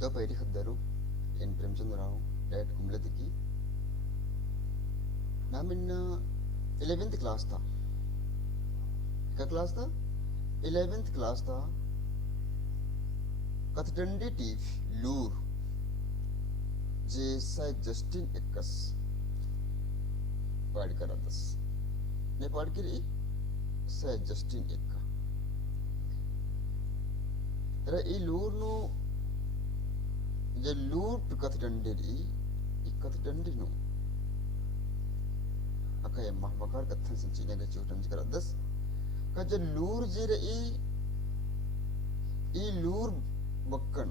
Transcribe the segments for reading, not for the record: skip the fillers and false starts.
दोपहरी खद्दरू N Premchand Rao direct कुमलत की नाम इन 11th क्लास था। क्या क्लास था? 11th क्लास था। कथडंडी टीफ लूर जैसा जस्टिन एक्कस पाड़ कर दस ने पाड़ करी सा जस्टिन एक्का रे ई लूर नो जे लूर कथडंडी ई कथडंडी नो अका ये महबकार कथन संचीने के चोटन कर दस का जे लूर जे रे ई लूर बक्कन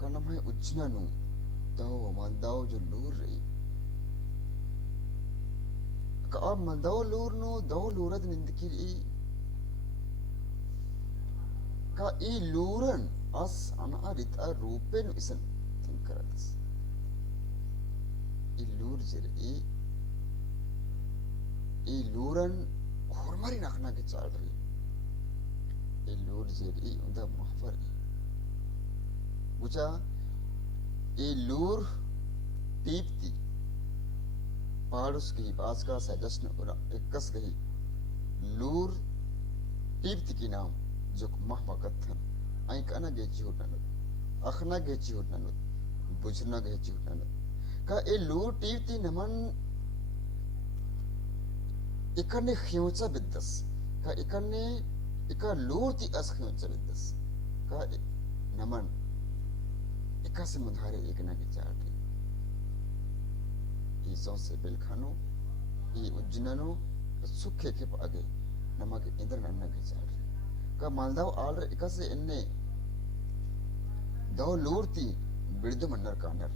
का नाम है उज्जना नु दाओ मालदाओ जो लूर रही का अब मालदाओ लूर नो दाओ लूरद निंदकिरी का ई लूरन अस अनारिता रूपेन इसन तिंकरदस ई लूर जे रे ई लूरन खुरमारी नाखना के चाल रही ई लूर जे रे उदा महवर बुझा ई लूर टीपती पाड़ुस की पास का सजस्न उरा इक्कस गही लूर टीपती की नाम जो महबकत थन आई कना गेची होटन अखना गेची होटन बुझना गेची होटन का ए लूर टीपती नमन इकने खियोचा बिद्दस का इकने इका लूर ती अस खियोचा बिद्दस का नमन इका से मुधारे एक ना के चार ये सौ से बिल खानो ये उज्जननो सुखे के पागे नमक इंद्र नन्ना के चार का मालदाव आल इका से इन्ने दो लूरती बिरदु मन्नर कानर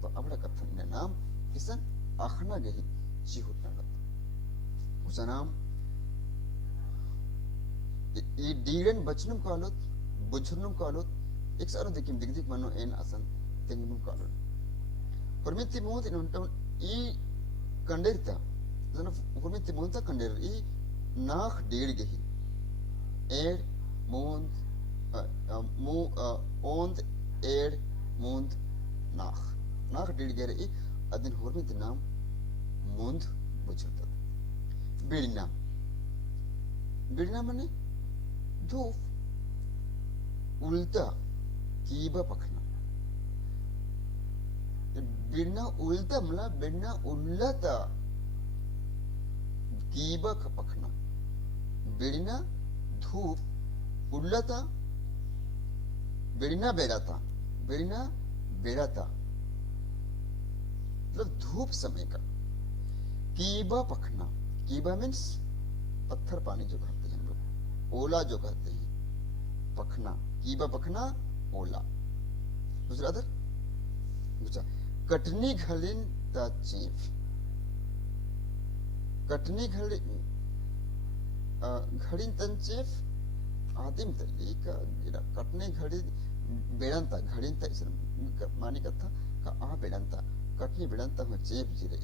तो अपना कथन ने नाम किसन आखना गही चिहुटना उसका नाम ये डीरन बचनुम कालोत बुझनुम कालोत एक सारो दिकिम दिगदिक मनो एन असन तिंगनुम कालोत परमिति मोत इन उन्टम ई कंडेरता जना परमिति मोंता कंडेर ई नाख डेढ़ गही एड मोंद मु ओंद एड मोंद नाख नाख डेढ़ गहे ई अदिन परमिति नाम मोंद बुझरता बिड़ना बिड़ना मने धूप उल्टा कीबा पखना बिड़ना उल्टा मला बिड़ना उल्लता कीबा का पखना बिड़ना धूप उल्लता बिड़ना बेराता बिड़ना बेराता मतलब धूप समय का कीबा पखना कीबा मीन्स पत्थर पानी जो कहते हैं हम लोग ओला जो कहते हैं पखना कीबा पखना ओला दूसरा अदर दूसरा कटनी घलिन ता चीफ कटनी घड़िन तन चीफ आदिम तरीका गिरा कटनी घड़ी बेड़ंता घड़िन ता इस मानी कथा का आ बेड़ंता कटनी बेड़ंता में चीफ जिरे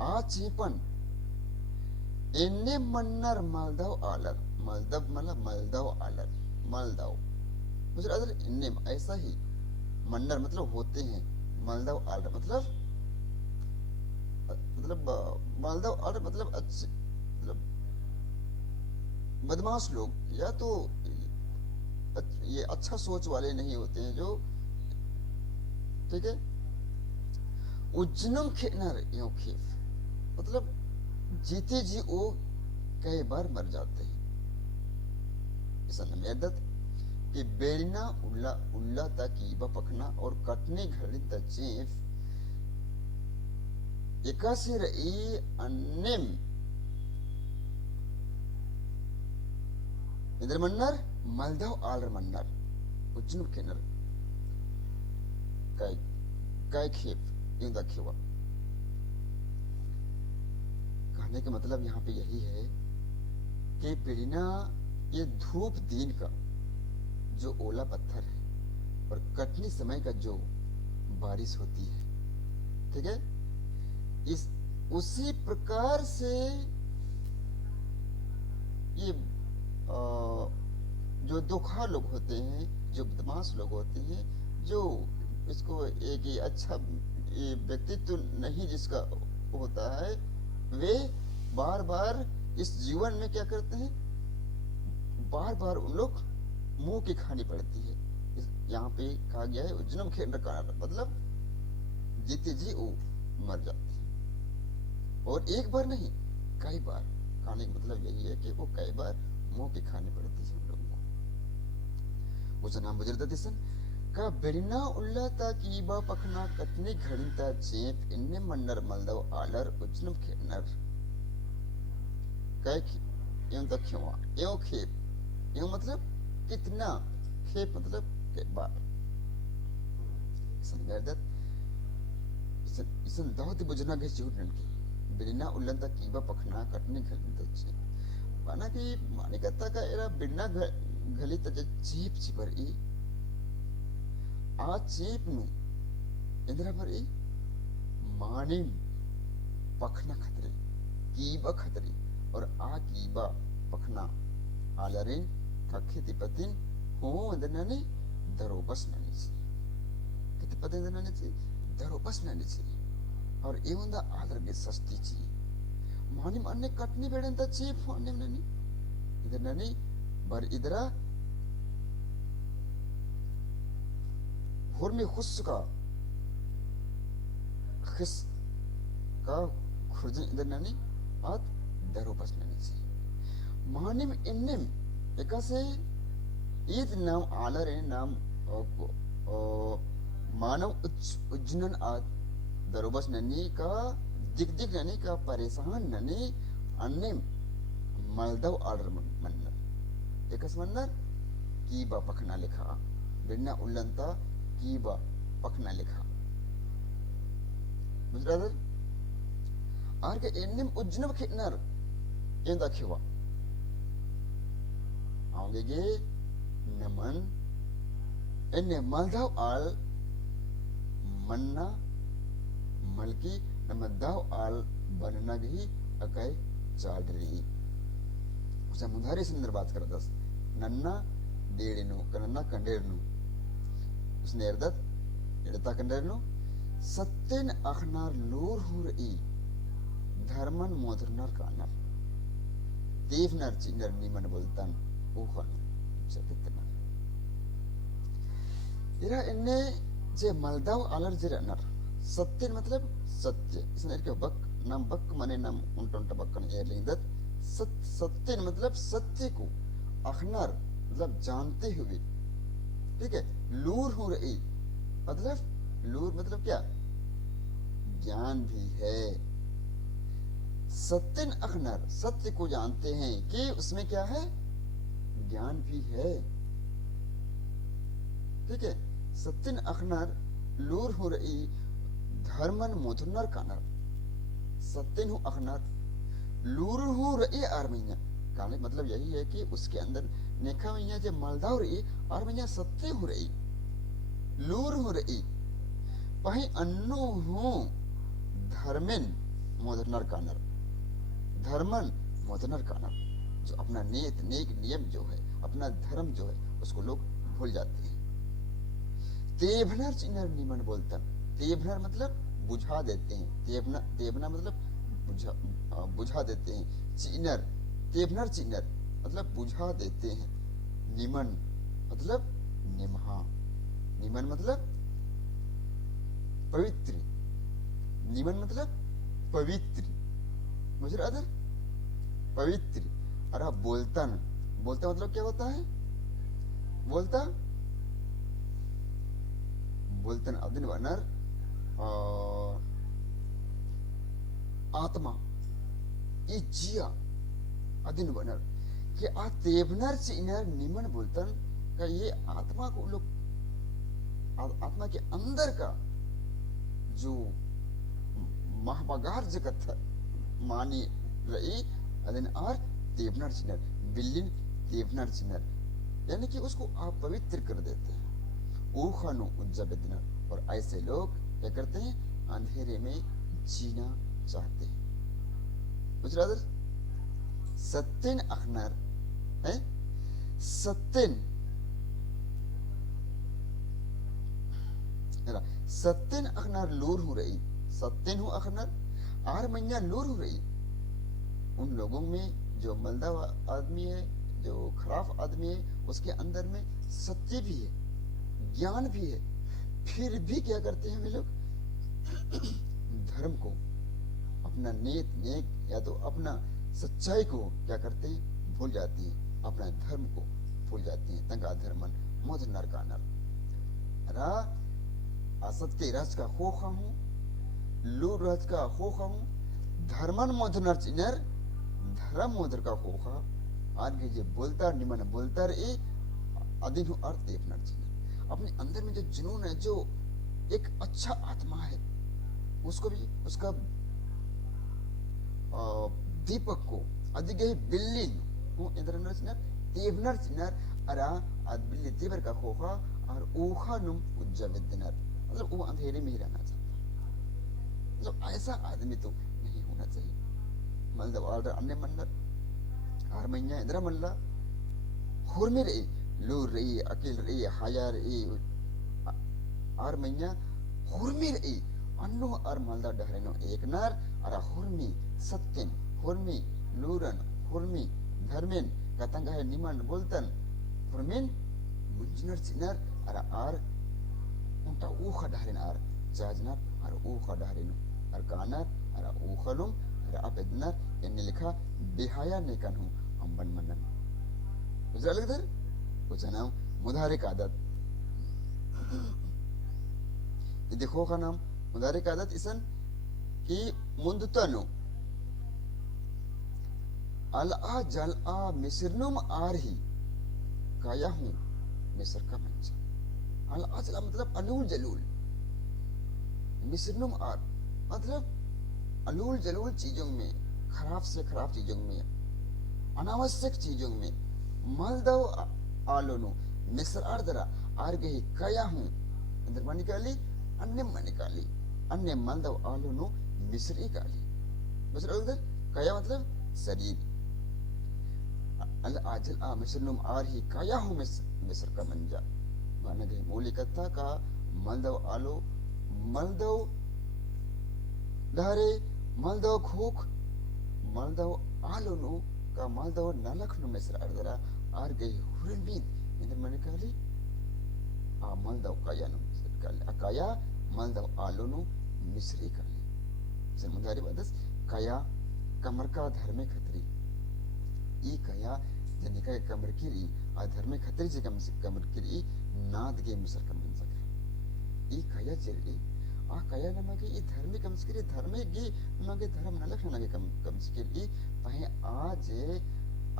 आ चीपन इन्ने मन्नर मालदाव आलर मालदव मतलब मालदाव आलर मालदाव मुझे अदर इन्ने ऐसा ही मन्नर मतलब होते हैं मालदाव आलर मतलब मालदाव आलर मतलब अच्छे मतलब बदमाश लोग या तो ये अच्छा सोच वाले नहीं होते हैं जो ठीक है उज्जनम खेनर यो खेफ मतलब जीते जी वो कई बार मर जाते हैं ऐसा नमेदत कि बेड़ना उल्ला उल्ला तक कीबा पखना और कटने घड़ी तक चीफ एकासी रही अन्यम इधर मन्नर मालदाव आलर मन्नर उज्जनम खेनर काय काय खेप यूं दखेवा कहने का मतलब यहाँ पे यही है कि पिड़ना ये धूप दिन का जो ओला पत्थर है और कटनी समय का जो बारिश होती है ठीक है इस उसी प्रकार से ये जो धोखा लोग होते हैं, जो बदमाश लोग होते हैं, जो इसको एक ही अच्छा ये व्यक्तित्व नहीं जिसका होता है, वे बार बार इस जीवन में क्या करते हैं, बार बार उन लोग मुंह की खानी पड़ती है। यहाँ पे कहा गया है जन्म खेल रखा, मतलब जीते जी वो मर जाते हैं, और एक बार नहीं कई बार। खाने का मतलब यही है कि वो कई बार मुंह की खानी पड़ती है उन लोगों को। उसका नाम बुजुर्ग दिसन का बेरिना उल्लाता कीबा पखना कतनी घड़ीता चेप इन्ने मन्नर मलदव आलर उजनम खेनर कै यूं तक क्यों यूं खेप, यूं मतलब कितना, खेप मतलब के बार। संगर्दत इसन दावत बुजना के चूटन के बिना उल्लंता कीबा पखना कटने घलने तच्चे माना कि माने कहता का एरा बिना घली तजे चीप चिपर ई आ चीप नु इंद्रा पर ई मानिम पखना खतरे कीबा खतरे और आ कीबा पखना आलरिन कखे तिपतिन हो अंदरने दरोबस ननी ची किते पते अंदरने ची दरोबस ननी ची और एवंदा आलरगे सस्ती ची मानिम अन्ने कटनी बेडंता चीप फोने ननी इधर ननी बर इधरा होर में खुश का खिस का खुर्जन इधर ननी आत दरोबस ननी ची मानिम इन्नेम एकासे ईद नाम आलर है नाम मानव उज्जनन आद दरोबस ननी का दिक दिक ननी का परेशान ननी अन्ने मलदव आर्डर मन्नर एकस मन्नर कीबा पखना लिखा बिना उल्लंता कीबा पखना लिखा मुजरादर आर के एन्नेम उज्जनम खिनर येंदा खिवा आंगे नमन एन्ने मलदव आल मन्ना मलकी नमदाव आल बनना गही अकाय चाडरी उसे मुंधारी सुंदर बात करता नन्ना डेड़िनु कन्ना कंडेरनु उसने एर्दत एड़ता कंडेरनु सत्तेन अखनार लूर हुरई धर्मन मोदरनर कानर देवनर चिनर निमन बोलतन ऊखन जतितनर इरा इन्ने जे मलदाव आलर जे रनर सत्य मतलब सत्य इसने के बक नाम बक मने नाम उंटंट बक्कन एरलिंदत सत्य मतलब सत्य को अखनर मतलब जानते हुए, ठीक है। लूर हो रही मतलब लूर मतलब क्या, ज्ञान भी है। सत्यन अखनर सत्य को जानते हैं कि उसमें क्या है, ज्ञान भी है, ठीक है। सत्यन अखनर लूर हो रही धर्मन मोथुनर कानर सत्यन हु अखनर लूर हो रही आर्मिया काने मतलब यही है कि उसके अंदर नेखा मैया जो मालदाव रही आर्मिया सत्य हो रही लूर हो रही पही अन्नु हूं धर्मन मोथुनर कानर धर्मन मोथुनर कानर जो अपना नेत नेक नियम जो है अपना धर्म जो है उसको लोग भूल जाते हैं। तेभनर चिन्हर निमन बोलता, तेभनर मतलब बुझा देते हैं, तेभना तेभना मतलब बुझा देते हैं, चिन्हर तेभनर चिन्हर मतलब बुझा देते हैं, निमन मतलब निमहा, निमन मतलब पवित्र, निमन मतलब पवित्र, मुझे अदर पवित्र। और आप बोलता न बोलता मतलब क्या होता है, बोलता बोलतन अदिन वनर आत्मा ये जिया अदिन वनर कि आ तेवनर से इनर निमन बोलतन का ये आत्मा को लोग आत्मा के अंदर का जो महाबगार जगत है मानी रही अदिन आर तेवनर चिनर बिल्लिन तेवनर चिनर यानी कि उसको आप पवित्र कर देते हैं। ऊखानु उज्जबदनर और ऐसे लोग क्या करते हैं, अंधेरे में जीना चाहते हैं। सत्यन अखनर है सत्यन सत्यन अखनर लूर हो रही, सत्यन हूँ अखनर आर मैया लूर हो रही। उन लोगों में जो मलदा आदमी है, जो खराब आदमी है, उसके अंदर में सत्य भी है, ज्ञान भी है, फिर भी क्या करते हैं वे लोग, धर्म को, अपना नेक या तो अपना सच्चाई को क्या करते हैं, भूल जाती है, अपना धर्म को भूल जाती है। तंगा धर्मन मोद नरकानर रा असत के रज का खोखा हूँ, लू रज का खोखा हूँ, धर्मन मोद नर धर्म मोदर का खोखा आगे जे बोलता निमन बोलता रे अधीन हूँ अर्थ अपना अपने अंदर में जो जुनून है, जो एक अच्छा आत्मा है, उसको भी उसका दीपक को अधिक बिल्लिन हूँ इंद्रनर चिनर तेवनर चिनर अरा अद बिल्ली तेवर का खोखा और ऊखा नुम उज्जवल दिनर, मतलब वो अंधेरे में ही रहना चाहता, मतलब ऐसा आदमी तो नहीं होना चाहिए। मतलब आर्डर अन्य मंडल आर मैया इंद्र मल्ला हुरमे रही, लूर रही, अकेल रही, हाया रही, आर मैया हुरमे रही, अन्नो आर मल्दा डहरेनो एक नर अरा हुरमी सत्यन हुरमी लूरन हुरमी धर्मेन कतंगा है निमन बोलतन हुरमेन मुंजनर चिनर अरा आर उनटा ऊखा डहरेन आर जाजनर आर ऊखा डहरेनो आर कानर अरा ऊखलुम अपेदनर इन्हें लिखा बिहाया नेकन हूँ अंबन मनन गुजरा लगदर कुछ नाम मुदारिक आदत, ये देखो का नाम मुदारिक आदत इसन की मुंदतनो अल आ जल आ मिस्रनुम आर ही काया हूँ मिस्र का मंचा, अल आ जला मतलब अलूल जलूल, मिस्रनुम आर मतलब अलूल जलूल चीजों में, खराब से खराब चीजों में, अनावश्यक चीजों में, मलदव आलोनो मिस्र अर्दरा आर गही कया हूँ अंदर मन निकाली अन्य मलदव आलोनो मिस्री काली, बस उधर कया मतलब शरीर, अल आजल आ मिस्रनुम आर ही कया हूँ मिस्र का मंजा, माना गही मूली कथा का मलदव आलो मलदव धारे मलदव खोख मलदव आलोनो का मलदव नलखनु मिस्र अर्दरा आर गई हुरमीन इंद्र मन काली आ मलदव काया नु मिस्र काली अकाया मलदव आलोनो मिस्री काली जन्मदारी बदस काया कमर का धर्मे खतरी ई काया जनिका कमर किरी आ धर्मे खतरी जे कमर किरी नाद गे मिस्र का मन सकरा ई काया चली आ काया नमगे ई धर्मे कमस्किरी धर्मे गी नमगे धर्म नलख नगे कमस्किरी पहे आज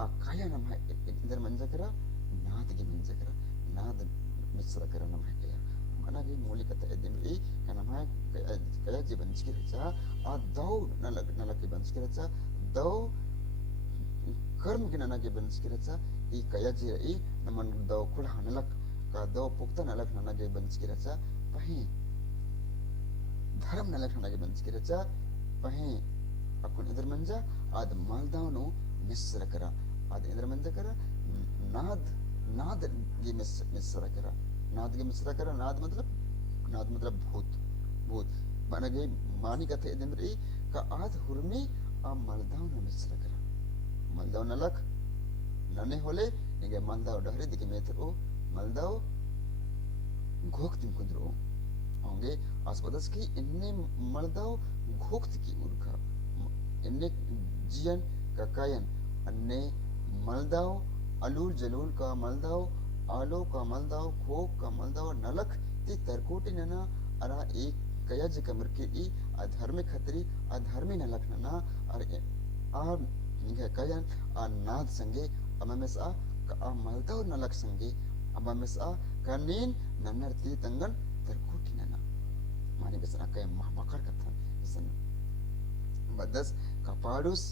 आ काया नमः इधर मंजकरा नाद गी मंजकरा नाद मिस्र करा नमः कया मना गी मूली कथा एदिमरी का नमः कया जी बंचकी रचा आ दौ नलक की बंचकी रचा दौ कर्म की नना की बंचकी रचा ई कया जी रही नमन दौ खुला नलक का दौ पुख्ता नलक नना की बंचकी रचा पहे धर्म नलक नगे बंच के रचा पहे अकुन इधर मंजा आद मालदावनो मिस्र करा आद इधर मंजा करा नाद ये मिस्र करा नाद मतलब भूत माने गई मानी कथे इधर रे का आद हुरमी आ मालदावनो मिस्र करा मालदाव नलक नने होले निगे मालदाव डहरे दिके मेतरो मालदाव घोक तिम कुंद्रो होंगे आसपास की इन्ने मर्दाओ घोक्त की उनका इन्ने जियन का कायन अन्ने मर्दाओ अलूल जलूल का मर्दाओ आलो का मर्दाओ खोक का मर्दाओ नलक ती तरकोटी नना अरा एक कया जे कमर के ई अधर्मे खतरी अधर्मी नलक नना अरे आ निगे कायन आ नाद संगे अममेसा का आ मर्दाओ नलक संगे अममेसा का नीन नन्नर ती तंगन तरकोटी नना माने बेसना कय महमकर कथा इसन बदस कपाडुस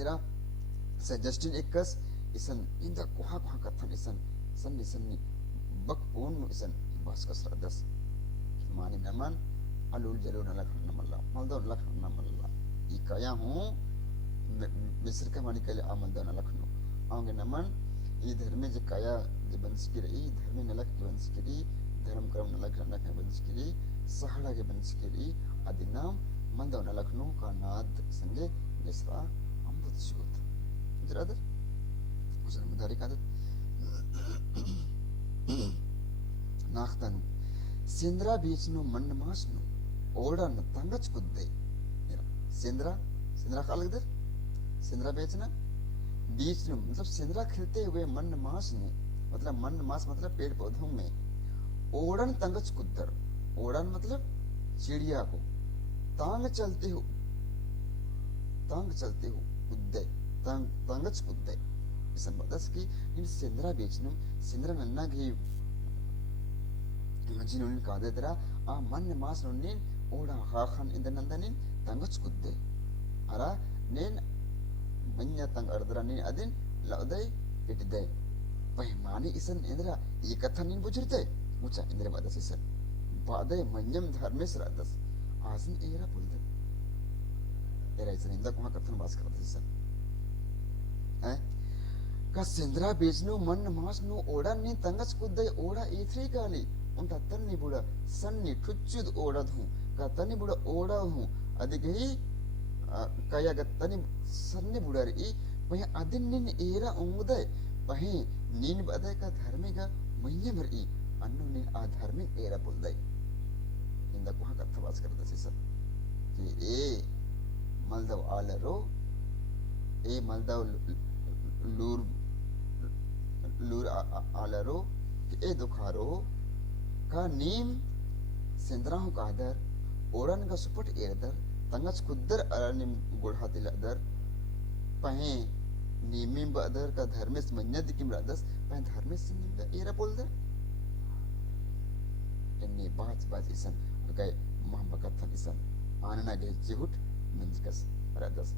एरा सजेस्टेड एकस इसन इंदा कोहा कथा इसन सन्नी बक ओन इसन बस कसरा दस माने नमन अलुल जलो नलख नमल्ला मलदो लख नमल्ला ई कया हूं मिस्र का माने कले आमंदा नलख नो आंगे नमन ई धर्मे जे काया जे बंसकिरी ई धर्मे नलक बंसकिरी धर्म कर्म नलक नलक बंसकिरी सहाड़ा के बंसकिरी अधिनाम मंदव नलखनो का नाद संगे निसरा अमृत शोध जरादर उसे मदारी कादत नाख्तनु सेंद्रा बीचनु मन्नमासनु ओड़ा न तंगच कुद्दे सेंद्रा सेंद्रा का लगदर सेंद्रा बेचना बीच में मतलब सेंद्रा खिलते हुए मन मास में मतलब मन मास मतलब पेड़ पौधों में ओड़न तंगच कुद्दर ओड़न मतलब चिड़िया को तांग चलते हो कुद्दे तंगच कुद्दे इस बदस की इन सेंद्रा बेचनु सेंद्रा नन्ना की मजिनुन कादे तेरा आ मन मास नुनिन ओड़ा हाखन इंद नंदनिन तंगच कुद्दे अरा नेन मन्या तंग अर्द्रानी अदिन लौदय इटदय पहिमानी इसन इंद्रा ये कथनिन बुजुर्ते मुचा इंद्र बादस इसन बादय मन्यम धर्मेश रादस आसन एरा पुलदे एरा इसन इंदा कुमा कथन बास करदस इसन है का सेंद्रा बेचनो मन मासनो ओड़ा नि तंगच कुद्दय ओड़ा एथरी काली उनता तन्नी बुड़ा सन्नी ठुच्चुद ओड़ा धूं का तन्नी बुड़ा ओड़ा हूं अधिक ही kaya gattani sanni budari pah adin nin era ungudai pah nin badai ka dharmiga mayya mari annu nin adharmi era puldai inda kuha katha bas karda sisa ki e maldav alaro e maldav lur alaro e dukharo ka nim sendrahu kadar oran ka supat erdar तंगच कुद्दर अरानिम गुड़हातिल अदर पहे नीमिम बदर का धर्मेस मन्यद किम रादस पहे धर्मेस निम का एरा बोलदर इन्ने बाज इसन अगय महबकथन इसन आनना गे चिहुट मिंजकस रादस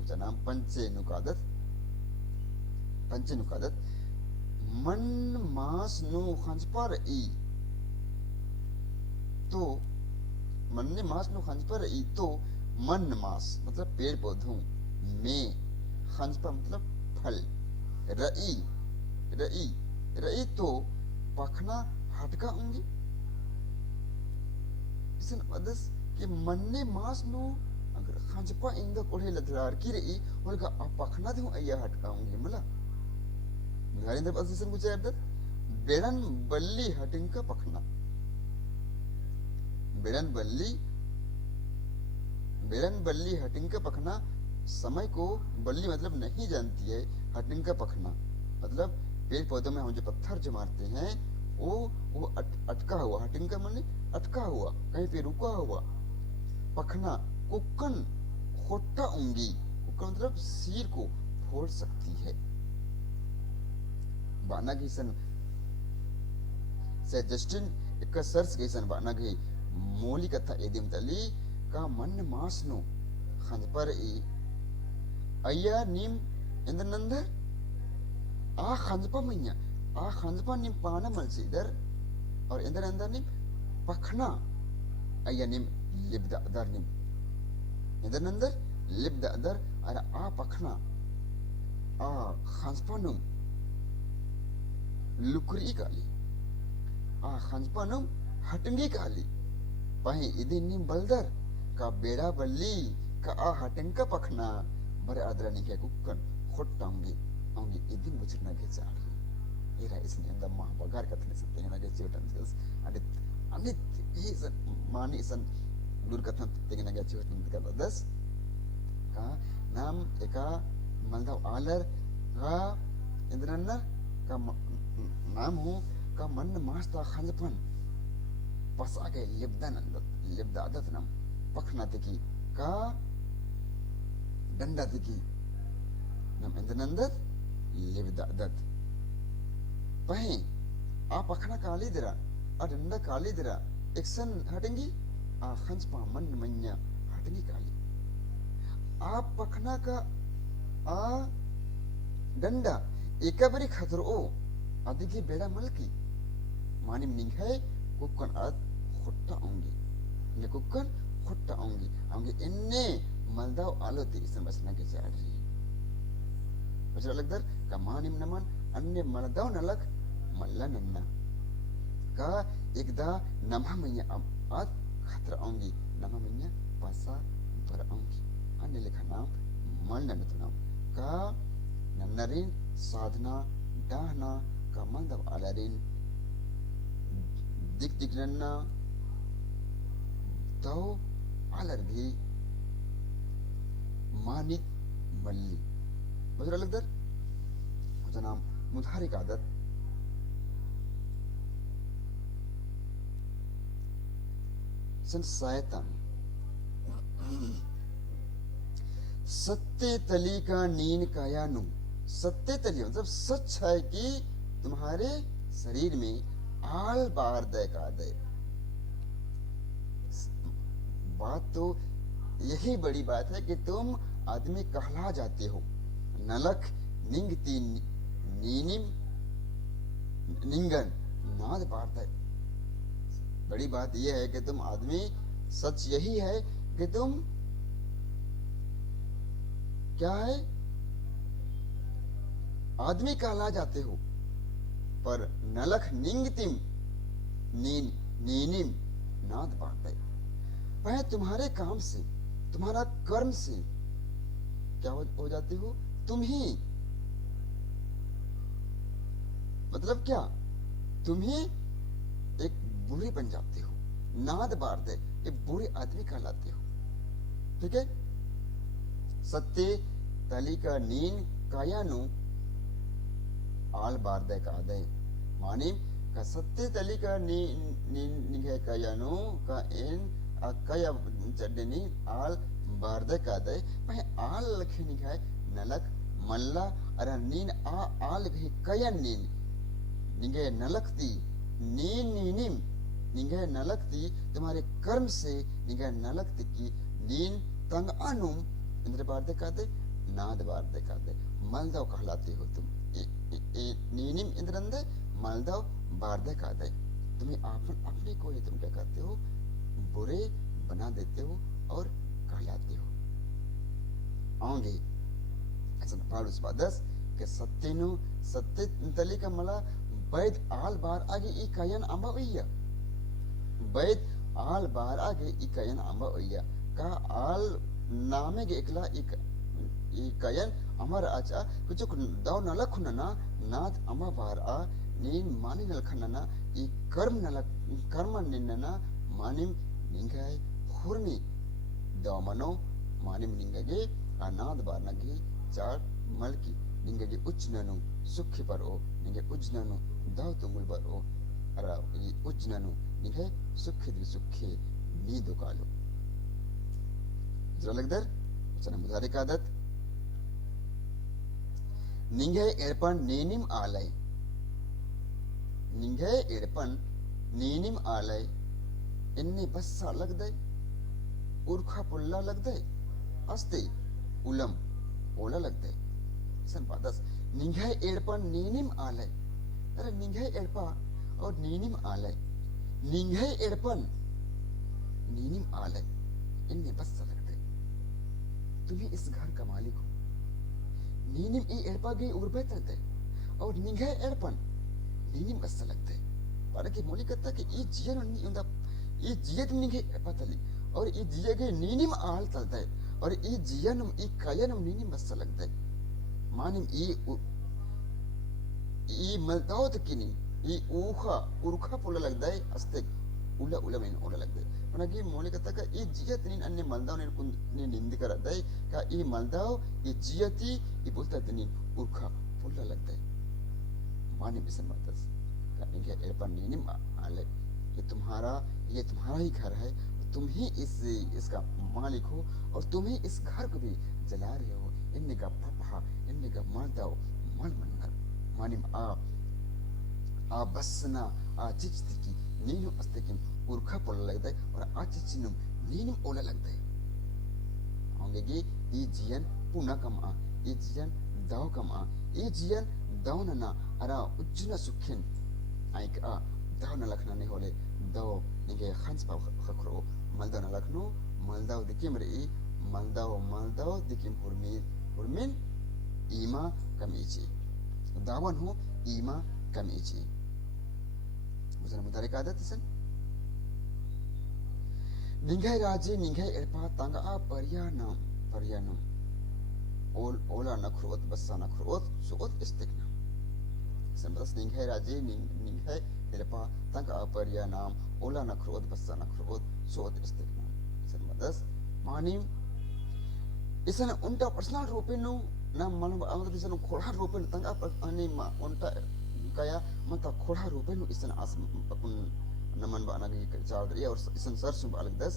उचा नाम पंचे नुकादत मन मास नु खंजपर ई तो मन्ने मास नु खंजपर ई तो मन मास मतलब पेड़ पौधों में खंजपर मतलब फल रई रई रई तो पखना हटका होंगे इसन अदस कि मन्ने मास नु अगर खंजपा इंगा कोढ़े लदरार की रई उनका पखना दे अया हटका होंगे मला मिलारी दे पसिसन कुछ अदत बेड़न बल्ली हटिंका पखना बेड़न बल्ली हटिंका पखना समय को बल्ली मतलब नहीं जानती है हटिंका पखना मतलब पेड़ पौधों में हम जो पत्थर जो मारते हैं वो अटका हुआ हटिंका माने अटका हुआ कहीं पे रुका हुआ पखना कुक्कन खोटा उंगी कुक्कन मतलब सिर को फोड़ सकती है बाना घिसन से जस्टिन एक सर्च घिसन बाना घी मोली कथा एदिम तली का मन मासनो खंजपर ई अय्या नीम इंद्रनंदर आ खंजपा मैया आ खंजपा नीम पाना मलसीदर और इंद्रनंदर नीम पखना अय्या नीम लिब्दा अदर नीम इंद्रनंदर लिब्दा अदर अरे आ पखना आ खंजपा नुम लुकरी काली आ खंजपा नुम हटंगी काली पही इदी नीम बलदर का बेड़ा बल्ली का आ हटंका पखना बरे आदरा नहीं क्या कुक्कन खोटाऊंगी आऊंगी इदी मुचरना के चाड़ी ये रहा इसने अंदर माँ बगार कथने सकते हैं ना के चिवटन स्किल्स अनित ही सन मानी सन लूर कथन तेगे ना के चिवटन का दस का नाम एका मल्दाव आलर का इंद्रनर का नाम हो का मन मास्ता खंजपन pas age libda adat nam पखना तकी का डंडा तकी नम इंद्रनंदत लिब्दा अदत पहे आ पखना काली दिरा आ डंडा काली दिरा एक्शन हटेंगी आ खंच पा मन मन्या हटेंगी काली आ पखना का आ डंडा एकाबरी खतरो ओ अधिके बेड़ा मलकी मानिम निंग है कुक्कन आद खुट्टा आऊंगी ले कुक्कन खुट्टा आऊंगी इन्ने मलदाव आलोती इसमें बसना के चाड़ रही बचरा लगदर का मानिम नमन अन्य मलदाव नलक मल्ला नन्ना का एकदा नमहमैया आज खतरा आऊंगी नमहमैया पासा बर आऊंगी अन्य लिखा नाम मल नन्नत नाम का नन्नरिन साधना डाहना का मंदव अलरिन दिक दिक नन्ना तो अलर्गी मानित मल्ली मुझे अलग दर मुझे नाम मुधारिक आदत संसायतन सत्य तली का नीन कायानु सत्य तली मतलब सच है कि तुम्हारे शरीर में आल बार दय का दय बात तो यही बड़ी बात है कि तुम आदमी कहला जाते हो नलक निंगती नीनिम निंगन नाद बारदय बड़ी बात यह है कि तुम आदमी सच यही है कि तुम क्या है आदमी कहला जाते हो पर नलख निंगतिम नीनिम नाद बारदय वह तुम्हारे काम से तुम्हारा कर्म से क्या हो जाते हो तुम ही मतलब क्या तुम ही एक बुरे बन जाते हो नाद बारदय एक बुरे आदमी कहलाते हो ठीक है सत्य तली का नीन कायानु आल बारदय का आदय माने का सत्य तली का नीन कायानु का इन कया चड्डनी आल बारदय का आदय वह आल लखे निकाय नलक मल्ला अरे नीन आल भी कया नीन निगे नलकती नीन नीनिम निगे नलकती तुम्हारे कर्म से निगे नलकती की नीन तंग अनुम इंद्र बारदय का दे नाद बारदय का दे मलदव कहलाते हो तुम नीनिम इंद्रंदे मलदव बारदय का दे तुम्हें अपने को ही तुम क्या करते हो बुरे बना देते हो और कहलाते हो आऊंगे ऐसा पारुस बादस के सत्यनु सत्य तली का मला बैद आल बार आगे ई कायन अंबा ओइया बैद आल बार आगे ई कायन अंबा ओइया का आल नामे के एकला एक ई कायन अमर आचा कुछ दाव नला खुनना नाथ अमा बार आ नीन मानी नल खनना ई कर्म निन्ना मानिम निंगाय हुरमी दामनो मानिम निंगगे अनाद बार नगे चार मलकी निंगगे उच्चननु सुखी परो निंगे उज्जननु दाव तुंगुल परो अरा ई उज्जननु निंगे सुखी नींदो कालो जलगदर चना मुदारिक आदत निंगे एड़पन नीनिम आलय निंगे एड़पन नीनिम आलय इन्ने बस्सा लग दे उर्खा पुल्ला लग दे अस्ते उलम ओला लग दे सन पादस निंगे एड़पन नीनिम आलय अरे निंगे एड़पा और नीनिम आलय निंगे एड़पन नीनिम आलय इन्ने बस्सा लग दे तुम्ही इस घर का मालिक हो नीनिम ई एड़पा गई उर्बे तलते और निंगे एड़पन नीनिम बस्सा लग दे पर के मोली कहता कि ई जियन उंदा ई जियत निंगे एड़पा तली और ई जिये गई नीनिम आल तलते और ई जियन ई कायन नीनिम बस्सा लग दे मानिम ई मलदावत किनी ई उर्खा पुला लग दे अस्ते उला में ओला लग दे మనకి మూలికతక ఈ జియతిని అన్ని మల్దావ్ నేను నిందికర దై का ई मलदाव ई जियती ई बोलता तनी उर्खा पुल्ला लगता है माने बिसन मतस करने के एरपन नीनी आले ये तुम्हारा ही घर है तुम ही इसका मालिक हो और तुम ही इस घर को भी जला रहे हो इन्ने का पापा इन्ने का मलदाव मन मनर मानिम आ बसना आ चिचती नीनु अस्तिकिम उर्खा पुल्ला लगता है और आ चिचिनुम नीनिम ओला लगता है होंगे ई जियन पुना कम आ ई जियन दाव कम आ ई जियन दाव ना अरा उज्जना सुखिन आइक आ दाव न लखना ने होले दाव निगे खंस पाव खखरो मलदाव न लखनो मलदाव दिकिम रे ई मलदाव दिकिम हुरमिन ईमा कमीची dawan ho ima kamici bukan mudare kada tisan ningai raji ningai erpa tanga a parianam ola nakrut basa nakrut suot istikna sembatas ningai raji ningai erpa tanga a parianam ola nakrut basa nakrut suot istikna sembatas manim isan unta personal rupinu nam malam ang isan khorha rupinu tanga ani ma unta kaya mata khorha rupinu isan as naman ba anagi char dari और इसन search में अलग दस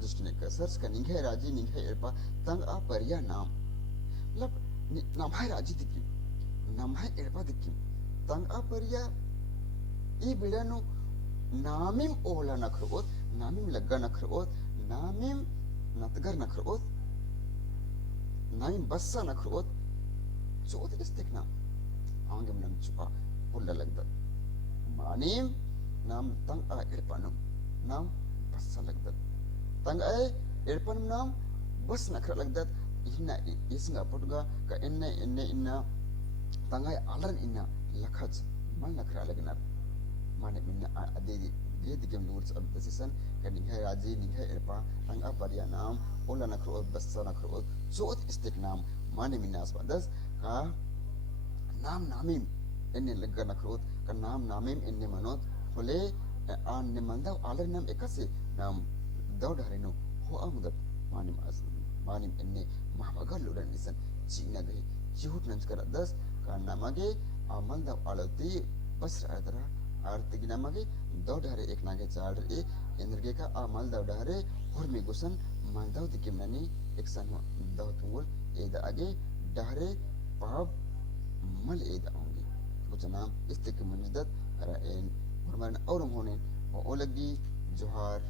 दृष्टि ने कर search का निंगे राजी निंगे एरपा तंग आ परिया नाम मतलब नाम है राजी दिक्कि नाम है एरपा दिक्कि तंग आ परिया ई बिड़ानु नामिम ओला नखरोत नामिम लग्गा नखरोत नामिम नतगर नखरोत नामिम बस्सा नखरोत चोत इस देखना आंगे मनम चुका पुल्ला लगता मानिम nam tang a irpanum nam basa lagdat tang a irpanum nam bas nakra lagdat inna isnga potga ka inna tang a alan inna lakhaj mal nakra lagnar mane minna adedi ge digam lurts ab dasisan ka ninghai raji ninghai irpa tang a pariya nam ola nakro basa nakro zot istik nam mane minna asbadas ka nam namim enne lagga nakro ka nam namim enne manot oleh an nemanda alar nam ekasi nam daud harino ho amudat manim enne mahbagal ludan nisan china gai jihut nan kara das kan namage amal da alati bas adara artigi namage daud hare ek nage char e energe ka amal daud hare hormi gusan mandau dikimnani eksan daud tungul eda age dahre pab mal eda ongi kuchana istik manjdat ara en Orang-orang honen, olagi Johar.